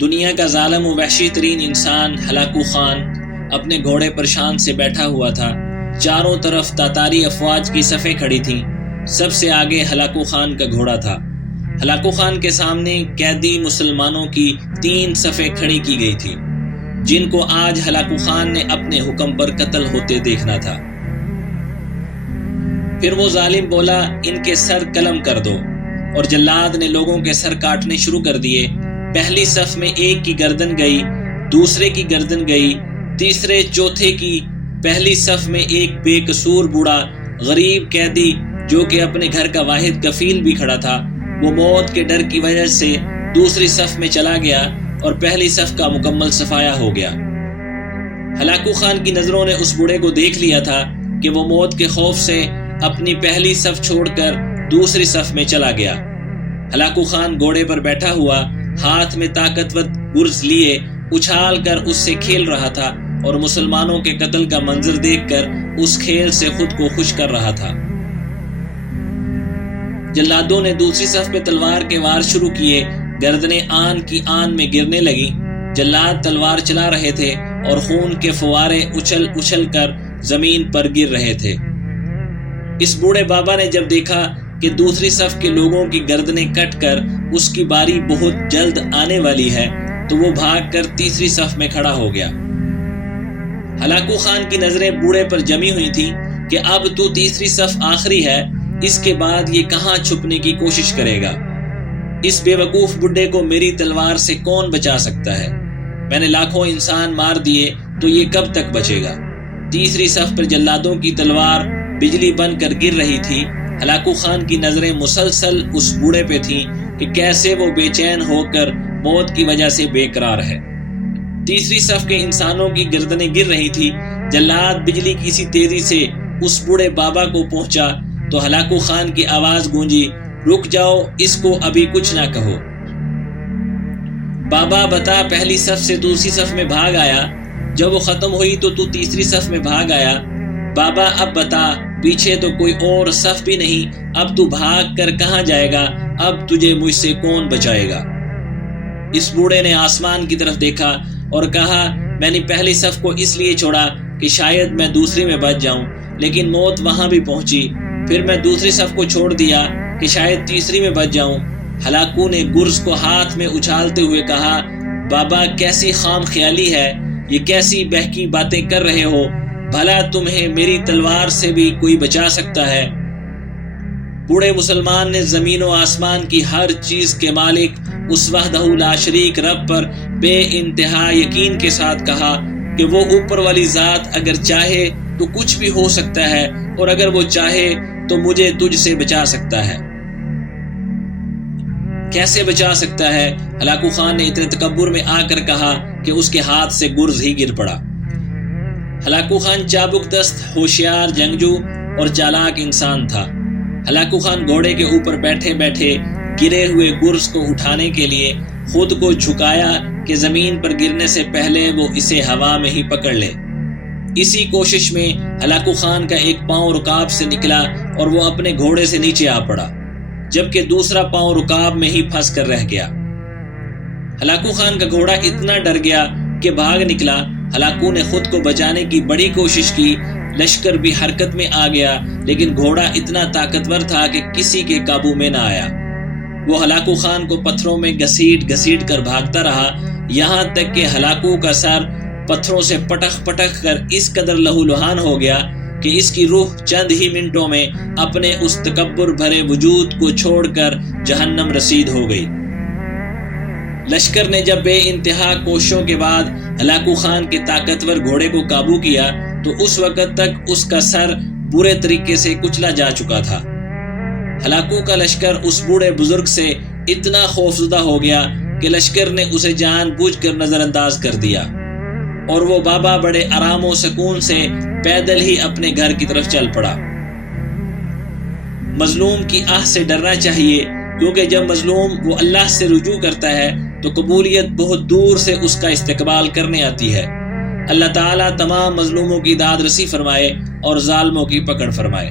دنیا کا ظالم و وحشی ترین انسان ہلاکو خان اپنے گھوڑے پر شان سے بیٹھا ہوا تھا۔ چاروں طرف تاتاری افواج کی صفیں کھڑی تھیں۔ سب سے آگے ہلاکو خان کا گھوڑا تھا۔ ہلاکو خان کے سامنے قیدی مسلمانوں کی 3 صفیں کھڑی کی گئی تھی، جن کو آج ہلاکو خان نے اپنے حکم پر قتل ہوتے دیکھنا تھا۔ پھر وہ ظالم بولا، ان کے سر قلم کر دو، اور جلاد نے لوگوں کے سر کاٹنے شروع کر دیے۔ پہلی صف میں ایک کی گردن گئی، دوسرے کی گردن گئی، تیسرے چوتھے کی۔ پہلی صف میں ایک بے قصور بوڑھا غریب قیدی جو کہ اپنے گھر کا واحد کفیل بھی کھڑا تھا، وہ موت کے ڈر کی وجہ سے دوسری صف میں چلا گیا اور پہلی صف کا مکمل صفایا ہو گیا۔ ہلاکو خان کی نظروں نے اس بوڑھے کو دیکھ لیا تھا کہ وہ موت کے خوف سے اپنی پہلی صف چھوڑ کر دوسری صف میں چلا گیا۔ ہلاکو خان گھوڑے پر بیٹھا ہوا، ہاتھ میں طاقتور گرز لیے اچھال کر اس سے کھیل رہا تھا اور مسلمانوں کے قتل کا منظر دیکھ کر اس کھیل سے خود کو خوش کر رہا تھا۔ جلادوں نے دوسری صف پہ تلوار کے وار شروع کیے، گردنیں آن کی آن میں گرنے لگیں۔ جلاد تلوار چلا رہے تھے اور خون کے فوارے اچھل اچھل کر زمین پر گر رہے تھے۔ اس بوڑھے بابا نے جب دیکھا کہ دوسری صف کے لوگوں کی گردنیں کٹ کر اس کی باری بہت جلد آنے والی ہے، تو وہ بھاگ کر تیسری صف میں کھڑا ہو گیا۔ ہلاکو خان کی نظریں بوڑھے پر جمی ہوئی تھیں کہ اب تو تیسری صف آخری ہے، اس کے بعد یہ کہاں چھپنے کی کوشش کرے گا؟ اس بے وقوف بڈھے کو میری تلوار سے کون بچا سکتا ہے؟ میں نے لاکھوں انسان مار دیے تو یہ کب تک بچے گا؟ تیسری صف پر جلادوں کی تلوار بجلی بن کر گر رہی تھی۔ ہلاکو خان کی نظریں مسلسل اس بوڑھے پہ تھیں کہ کیسے وہ بے چین ہو کر موت کی وجہ سے بے قرار ہے۔ تیسری صف کے انسانوں کی گردنیں گر رہی تھی۔ جلاد بجلی کی سی تیزی سے اس بوڑھے بابا کو پہنچا تو ہلاکو خان کی آواز گونجی، رک جاؤ، اس کو ابھی کچھ نہ کہو۔ بابا بتا، پہلی صف سے دوسری صف میں بھاگ آیا، جب وہ ختم ہوئی تو تیسری صف میں بھاگ آیا۔ بابا اب بتا، پیچھے تو کوئی اور صف بھی نہیں، اب تو بھاگ کر کہاں جائے گا؟ اب تجھے مجھ سے کون بچائے گا؟ اس بوڑھے نے آسمان کی طرف دیکھا اور کہا، میں نے پہلی صف کو اس لیے چھوڑا کہ شاید میں دوسری میں بچ جاؤں، لیکن موت وہاں بھی پہنچی۔ پھر میں دوسری صف کو چھوڑ دیا کہ شاید تیسری میں بچ جاؤں۔ ہلاکو نے گرز کو ہاتھ میں اچھالتے ہوئے کہا، بابا کیسی خام خیالی ہے، یہ کیسی بہکی باتیں کر رہے ہو؟ بھلا تمہیں میری تلوار سے بھی کوئی بچا سکتا ہے؟ بوڑھے مسلمان نے زمین و آسمان کی ہر چیز کے مالک اس وحدہ لا شریک رب پر بے انتہا یقین کے ساتھ کہا کہ وہ اوپر والی ذات اگر چاہے تو کچھ بھی ہو سکتا ہے، اور اگر وہ چاہے تو مجھے تجھ سے بچا سکتا ہے۔ کیسے بچا سکتا ہے؟ ہلاکو خان نے اتنے تکبر میں آ کر کہا کہ اس کے ہاتھ سے گرز ہی گر پڑا۔ ہلاکو خان چابک دست، ہوشیار جنگجو اور چالاک انسان تھا۔ ہلاکو خان گھوڑے کے اوپر بیٹھے بیٹھے گرے ہوئے گرز کو اٹھانے کے لیے خود کو جھکایا کہ زمین پر گرنے سے پہلے وہ اسے ہوا میں ہی پکڑ لے۔ اسی کوشش میں ہلاکو خان کا ایک پاؤں رکاب سے نکلا اور وہ اپنے گھوڑے سے نیچے آ پڑا، جبکہ دوسرا پاؤں رکاب میں ہی پھنس کر رہ گیا۔ ہلاکو خان کا گھوڑا اتنا ڈر گیا کہ بھاگ نکلا۔ ہلاکو نے خود کو بچانے کی بڑی کوشش کی، لشکر بھی حرکت میں آ گیا، لیکن گھوڑا اتنا طاقتور تھا کہ کسی کے قابو میں نہ آیا۔ وہ ہلاکو خان کو پتھروں میں گھسیٹ گھسیٹ کر بھاگتا رہا، یہاں تک کہ ہلاکو کا سر پتھروں سے پٹخ پٹخ کر اس قدر لہو لہان ہو گیا کہ اس کی روح چند ہی منٹوں میں اپنے اس تکبر بھرے وجود کو چھوڑ کر جہنم رسید ہو گئی۔ لشکر نے جب بے انتہا کوششوں کے بعد ہلاکو خان کے طاقتور گھوڑے کو قابو کیا تو اس وقت تک اس کا سر برے طریقے سے کچلا جا چکا تھا۔ ہلاکو کا لشکر اس بوڑھے بزرگ سے اتنا خوفزدہ ہو گیا کہ لشکر نے اسے جان بوجھ کر نظر انداز کر دیا، اور وہ بابا بڑے آرام و سکون سے پیدل ہی اپنے گھر کی طرف چل پڑا۔ مظلوم کی آہ سے ڈرنا چاہیے، کیونکہ جب مظلوم وہ اللہ سے رجوع کرتا ہے تو قبولیت بہت دور سے اس کا استقبال کرنے آتی ہے۔ اللہ تعالیٰ تمام مظلوموں کی داد رسی فرمائے اور ظالموں کی پکڑ فرمائے۔